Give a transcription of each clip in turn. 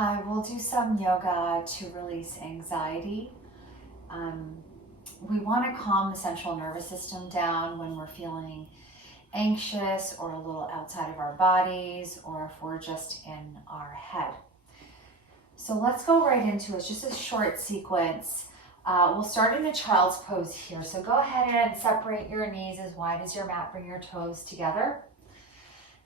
Hi, we'll do some yoga to release anxiety. We want to calm the central nervous system down when we're feeling anxious or a little outside of our bodies, or if we're just in our head. So let's go right into it. It's just a short sequence. We'll start in a child's pose here. So go ahead and separate your knees as wide as your mat. Bring your toes together.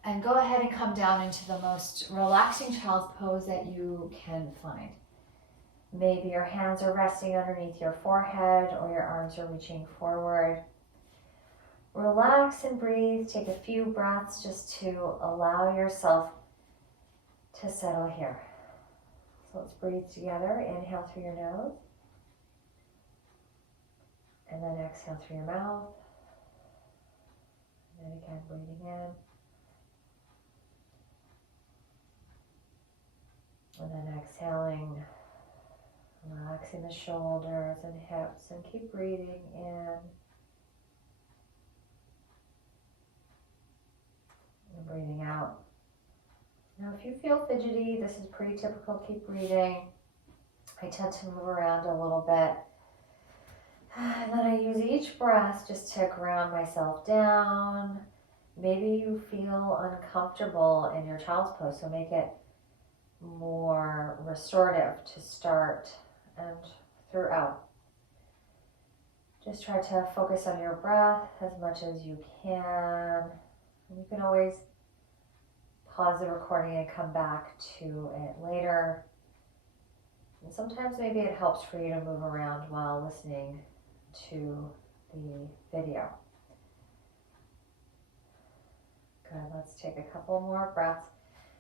And go ahead and come down into the most relaxing child's pose that you can find. Maybe your hands are resting underneath your forehead or your arms are reaching forward. Relax and breathe. Take a few breaths just to allow yourself to settle here. So let's breathe together. Inhale through your nose. And then exhale through your mouth. And then again, breathing in. And then exhaling, relaxing the shoulders and hips, and keep breathing in and breathing out. Now, if you feel fidgety, this is pretty typical. Keep breathing. I tend to move around a little bit. And then I use each breath just to ground myself down. Maybe you feel uncomfortable in your child's pose, so make it more restorative to start and throughout. Just try to focus on your breath as much as you can. And you can always pause the recording and come back to it later. And sometimes maybe it helps for you to move around while listening to the video. Good, let's take a couple more breaths.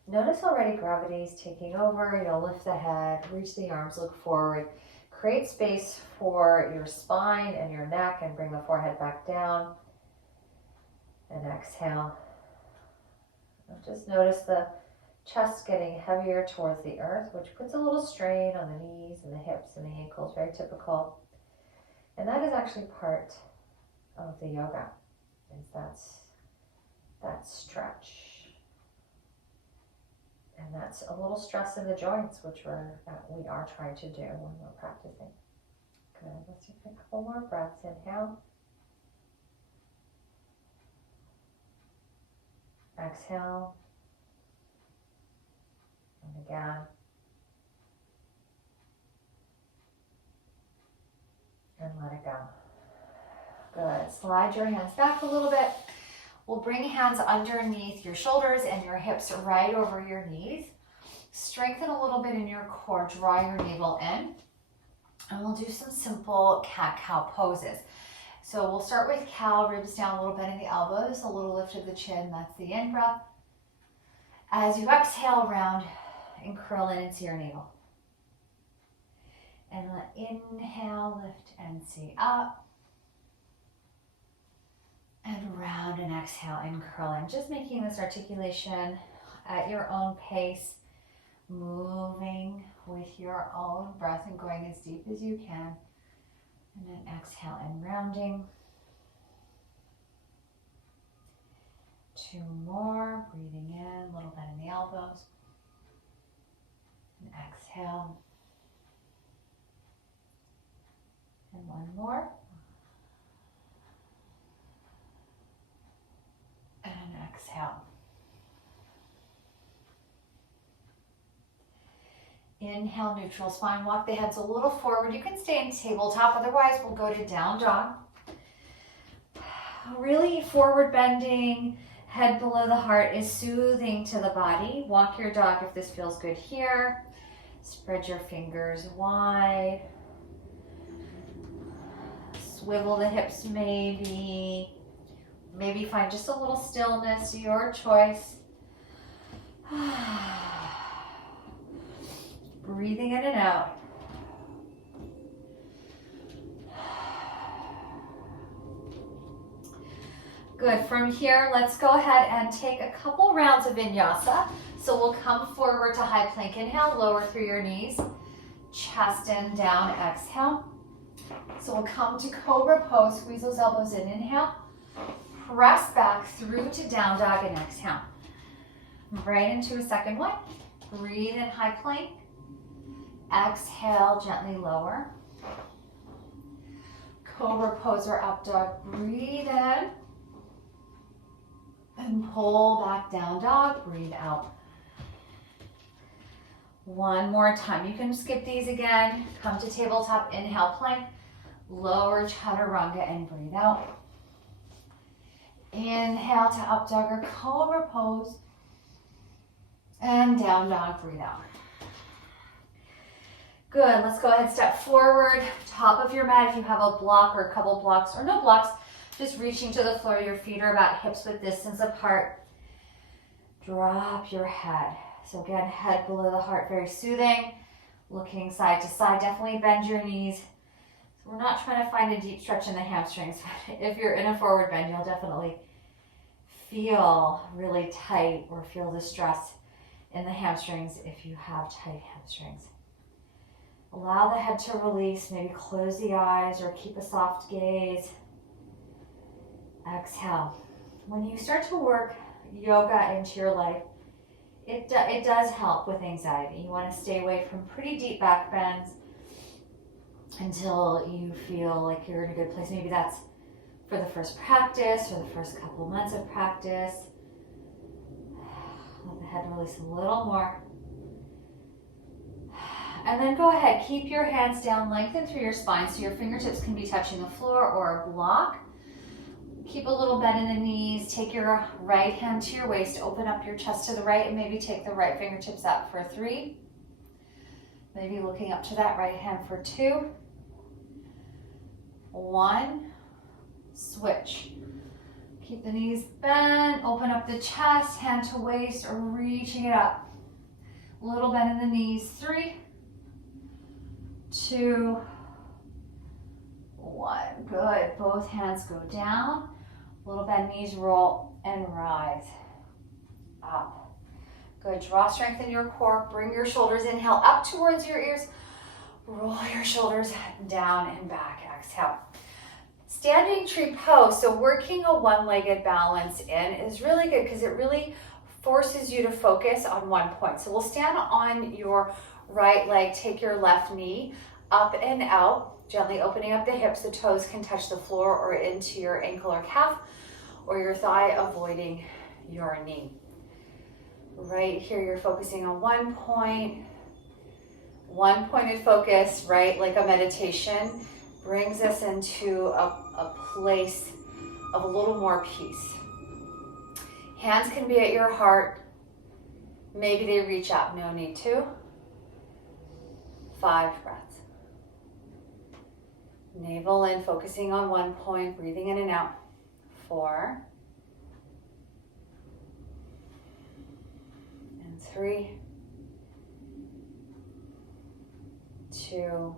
Notice already gravity is taking over. You'll lift the head, reach the arms, look forward. Create space for your spine and your neck and bring the forehead back down. And exhale. And just notice the chest getting heavier towards the earth, which puts a little strain on the knees and the hips and the ankles, very typical. And that is actually part of the yoga, is that stretch. And that's a little stress in the joints, which we are trying to do when we're practicing. Good, let's take a couple more breaths. Inhale. Exhale. And again. And let it go. Good, slide your hands back a little bit. We'll bring hands underneath your shoulders and your hips right over your knees. Strengthen a little bit in your core, draw your navel in. And we'll do some simple cat-cow poses. So we'll start with cow, ribs down, a little bit in the elbows, a little lift of the chin, that's the in-breath. As you exhale, round and curl in into your navel. And let inhale, lift and see up. And round and exhale and curl in. Just making this articulation at your own pace, moving with your own breath and going as deep as you can. And then exhale and rounding. 2 more, breathing in, a little bit in the elbows. And exhale. And 1 more. And exhale. Inhale, neutral spine. Walk the hands a little forward. You can stay in tabletop. Otherwise, we'll go to down dog. Really forward bending, head below the heart is soothing to the body. Walk your dog if this feels good here. Spread your fingers wide. Swivel the hips maybe. Maybe find just a little stillness, your choice. Breathing in and out. Good, from here, let's go ahead and take a couple rounds of vinyasa. So we'll come forward to high plank, inhale, lower through your knees. Chest in, down, exhale. So we'll come to cobra pose, squeeze those elbows in, inhale. Press back through to down dog and exhale. Right into a second one. Breathe in high plank. Exhale, gently lower. Cobra pose or up dog. Breathe in. And pull back down dog. Breathe out. One more time. You can skip these again. Come to tabletop. Inhale, plank. Lower chaturanga and breathe out. Inhale to up dog or cobra pose. And down dog. Breathe out. Good. Let's go ahead, step forward, top of your mat. If you have a block or a couple blocks or no blocks, just reaching to the floor. Your feet are about hips width distance apart. Drop your head. So again, head below the heart, very soothing. Looking side to side, definitely bend your knees. So we're not trying to find a deep stretch in the hamstrings. If you're in a forward bend, you'll definitely feel really tight or feel the stress in the hamstrings if you have tight hamstrings. Allow the head to release, maybe close the eyes or keep a soft gaze. Exhale. When you start to work yoga into your life, it does help with anxiety. You want to stay away from pretty deep back bends until you feel like you're in a good place. Maybe that's for the first practice or the first couple months of practice. Let the head release a little more. And then go ahead, keep your hands down, lengthen through your spine so your fingertips can be touching the floor or a block. Keep a little bend in the knees. Take your right hand to your waist, open up your chest to the right, and maybe take the right fingertips out for 3. Maybe looking up to that right hand for 2. 1. Switch. Keep the knees bent, open up the chest, hand to waist, or reaching it up. A little bend in the knees. 3, 2, 1. Good. Both hands go down. Little bend, knees roll and rise. Up. Good. Draw strength in your core. Bring your shoulders, inhale up towards your ears. Roll your shoulders down and back. Exhale. Standing tree pose. So working a one-legged balance in is really good because it really forces you to focus on one point. So we'll stand on your right leg, take your left knee up and out, gently opening up the hips. The toes can touch the floor or into your ankle or calf or your thigh, avoiding your knee. Right here, you're focusing on one point. One pointed focus, right? Like a meditation, brings us into a place of a little more peace. Hands can be at your heart. Maybe they reach up, no need to. 5 breaths. Navel in, focusing on one point, breathing in and out. 4. And 3. 2.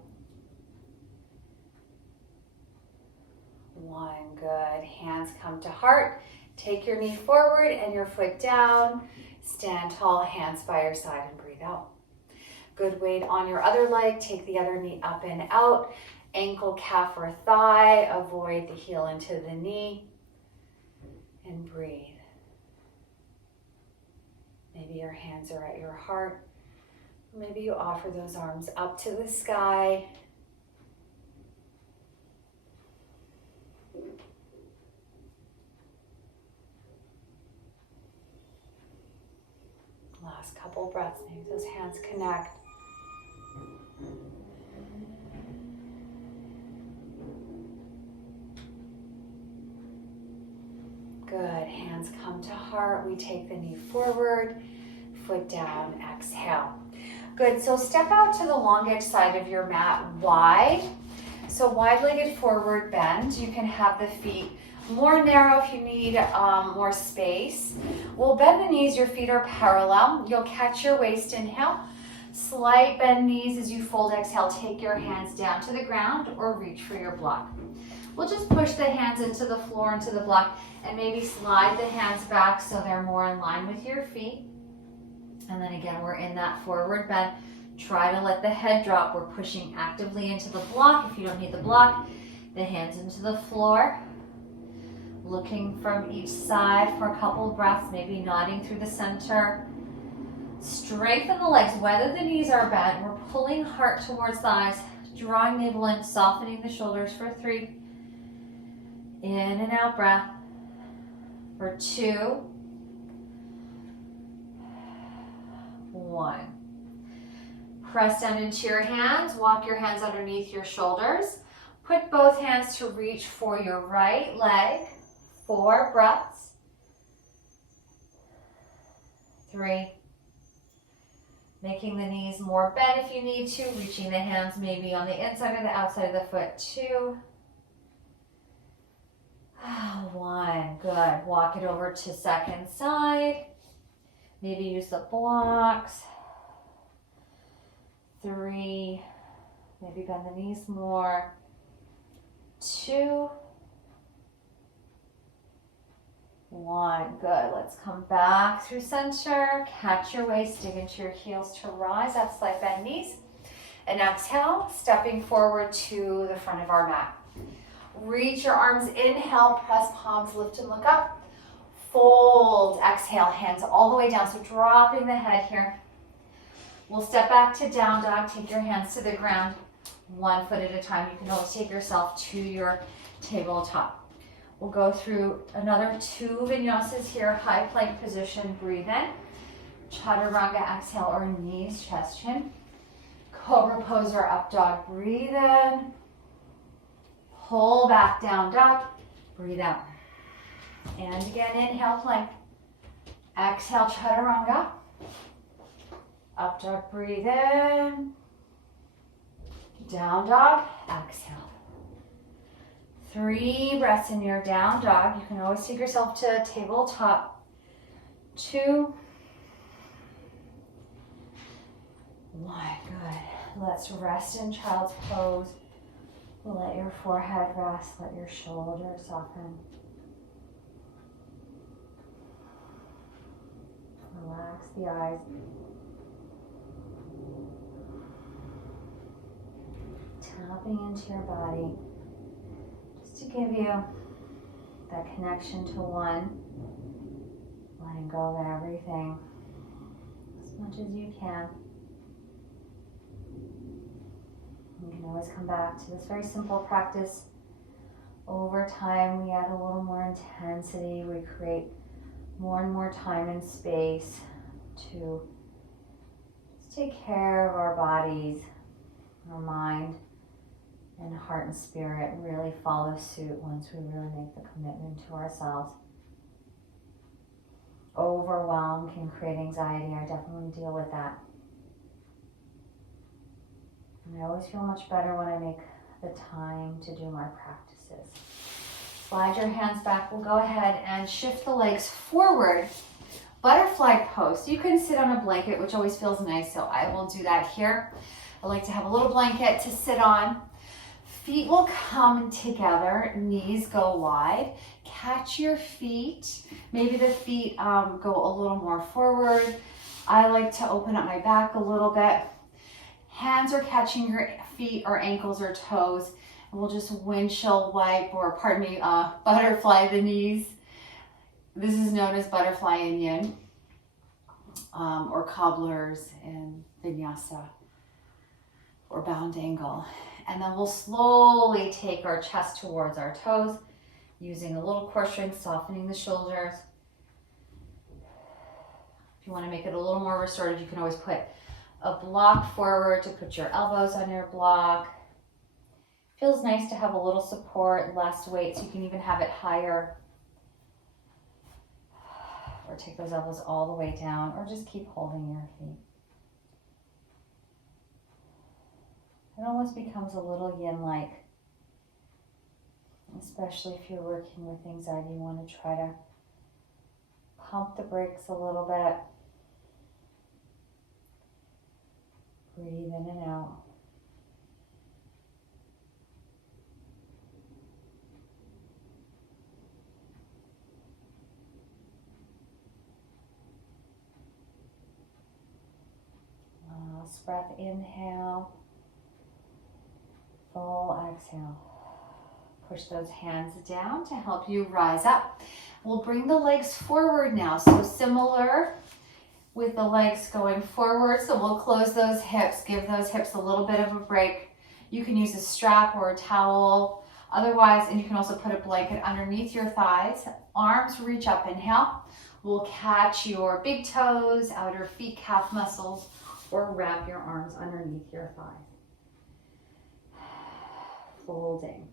1. Good. Hands come to heart. Take your knee forward and your foot down. Stand tall, hands by your side, and breathe out. Good weight on your other leg. Take the other knee up and out. Ankle, calf, or thigh. Avoid the heel into the knee. And breathe. Maybe your hands are at your heart. Maybe you offer those arms up to the sky. Last couple breaths, maybe those hands connect. Good, hands come to heart. We take the knee forward, foot down, exhale. Good, so step out to the long edge side of your mat wide. So wide-legged forward bend. You can have the feet more narrow if you need more space. We'll bend the knees, your feet are parallel. You'll catch your waist, inhale. Slight bend knees as you fold, exhale. Take your hands down to the ground or reach for your block. We'll just push the hands into the floor, into the block, and maybe slide the hands back so they're more in line with your feet. And then again, we're in that forward bend. Try to let the head drop. We're pushing actively into the block. If you don't need the block, the hands into the floor. Looking from each side for a couple of breaths, maybe nodding through the center. Strengthen the legs, whether the knees are bent. We're pulling heart towards thighs, drawing navel in, softening the shoulders for 3. In and out breath. For 2. 1. Press down into your hands. Walk your hands underneath your shoulders. Put both hands to reach for your right leg. 4 breaths. 3. Making the knees more bent if you need to. Reaching the hands maybe on the inside or the outside of the foot. 2. 1. Good. Walk it over to second side. Maybe use the blocks. 3. Maybe bend the knees more. 2. 1. Good. Let's come back through center. Catch your waist. Dig into your heels to rise. That's slight bend knees. And exhale, stepping forward to the front of our mat. Reach your arms. Inhale, press palms, lift and look up. Fold. Exhale, hands all the way down. So dropping the head here. We'll step back to down dog. Take your hands to the ground. 1 foot at a time. You can always take yourself to your tabletop. We'll go through another 2 vinyasas here. High plank position. Breathe in. Chaturanga. Exhale or knees, chest, chin. Cobra pose or up dog. Breathe in. Pull back, down dog. Breathe out. And again, inhale, plank. Exhale, chaturanga. Up dog, breathe in. Down dog, exhale. 3 breaths in your down dog. You can always take yourself to tabletop. 2. 1, good. Let's rest in child's pose. Let your forehead rest, let your shoulders soften. Relax the eyes. Tapping into your body, just to give you that connection to one, letting go of everything as much as you can. You can always come back to this very simple practice. Over time, we add a little more intensity. We create more and more time and space to just take care of our bodies, our mind, and heart and spirit. Really follow suit once we really make the commitment to ourselves. Overwhelm can create anxiety. I definitely deal with that. And I always feel much better when I make the time to do my practices. Slide your hands back. We'll go ahead and shift the legs forward. Butterfly pose. You can sit on a blanket, which always feels nice, so I will do that here. I like to have a little blanket to sit on. Feet will come together, knees go wide. Catch your feet. Maybe the feet go a little more forward. I like to open up my back a little bit. Hands are catching your feet or ankles or toes. And we'll just windshield wipe, or pardon me, butterfly the knees. This is known as butterfly in yin, or cobblers in vinyasa, or bound angle. And then we'll slowly take our chest towards our toes, using a little core strength, softening the shoulders. If you want to make it a little more restorative, you can always put a block forward to put your elbows on your block. Feels nice to have a little support, less weight, so you can even have it higher. Or take those elbows all the way down, or just keep holding your feet. It almost becomes a little yin-like, especially if you're working with anxiety. You want to try to pump the brakes a little bit. Breathe in and out. Last breath, inhale. Full exhale. Push those hands down to help you rise up. We'll bring the legs forward now. So similar with the legs going forward. So we'll close those hips, give those hips a little bit of a break. You can use a strap or a towel. Otherwise, and you can also put a blanket underneath your thighs. Arms reach up, inhale. We'll catch your big toes, outer feet, calf muscles, or wrap your arms underneath your thighs. Folding.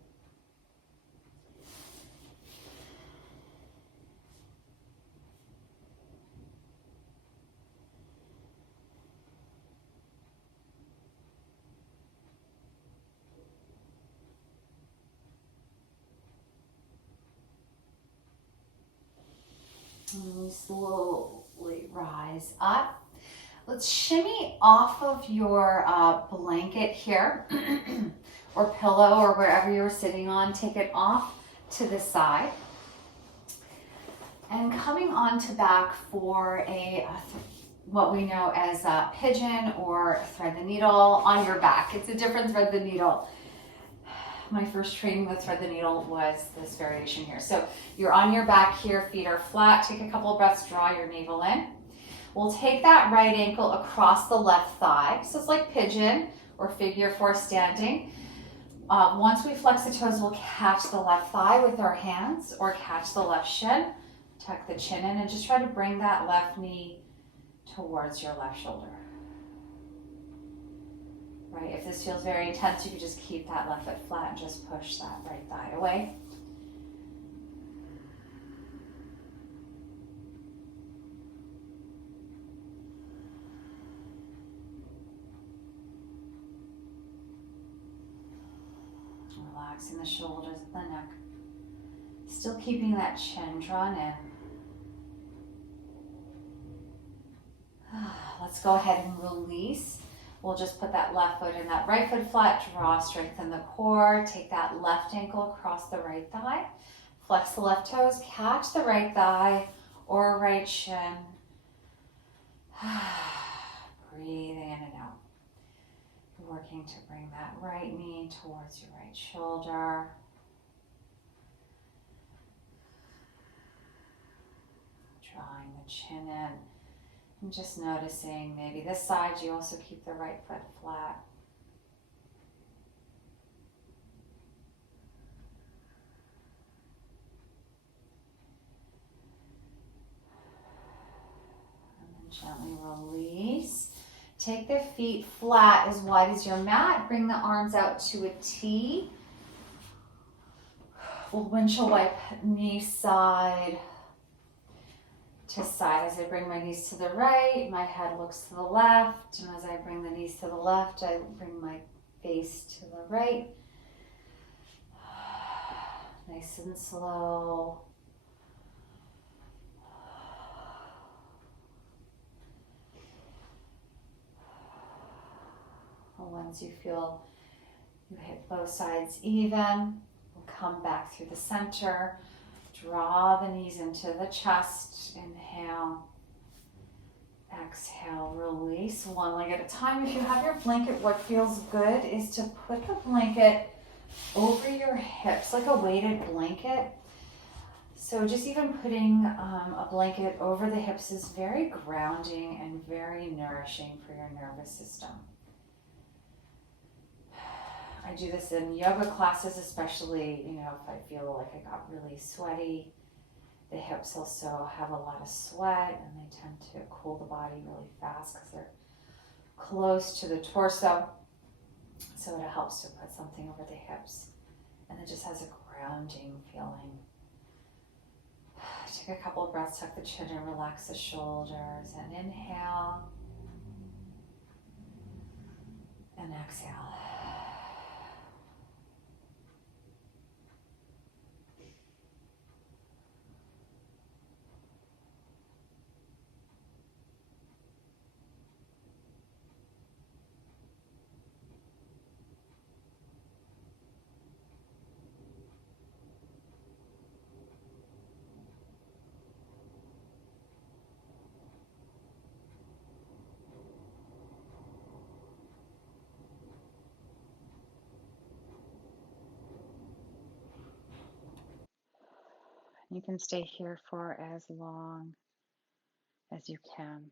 And we slowly rise up. Let's shimmy off of your blanket here or pillow or wherever you're sitting on. Take it off to the side. And coming onto back for what we know as a pigeon or thread the needle on your back. It's a different thread the needle. My first training with thread the needle was this variation here. So you're on your back here, feet are flat. Take a couple of breaths, draw your navel in. We'll take that right ankle across the left thigh. So it's like pigeon or figure four standing. Once we flex the toes, we'll catch the left thigh with our hands or catch the left shin. Tuck the chin in and just try to bring that left knee towards your left shoulder. Right, if this feels very intense, you can just keep that left foot flat and just push that right thigh away. Relaxing the shoulders, the neck. Still keeping that chin drawn in. Let's go ahead and release. We'll just put that left foot in that right foot flat, draw, strengthen the core. Take that left ankle across the right thigh. Flex the left toes, catch the right thigh or right shin. Breathing in and out. Working to bring that right knee towards your right shoulder. Drawing the chin in. And just noticing maybe this side you also keep the right foot flat. And then gently release. Take the feet flat as wide as your mat. Bring the arms out to a T. We'll windshield wipe knee side to side. As I bring my knees to the right, my head looks to the left. And as I bring the knees to the left, I bring my face to the right. Nice and slow. Once you feel you hit both sides even, we'll come back through the center. Draw the knees into the chest. Inhale. Exhale, release. One leg at a time. If you have your blanket, what feels good is to put the blanket over your hips, like a weighted blanket. So just even putting a blanket over the hips is very grounding and very nourishing for your nervous system. I do this in yoga classes, especially, if I feel like I got really sweaty. The hips also have a lot of sweat and they tend to cool the body really fast because they're close to the torso. So it helps to put something over the hips and it just has a grounding feeling. Take a couple of breaths, tuck the chin and relax the shoulders and inhale and exhale. You can stay here for as long as you can.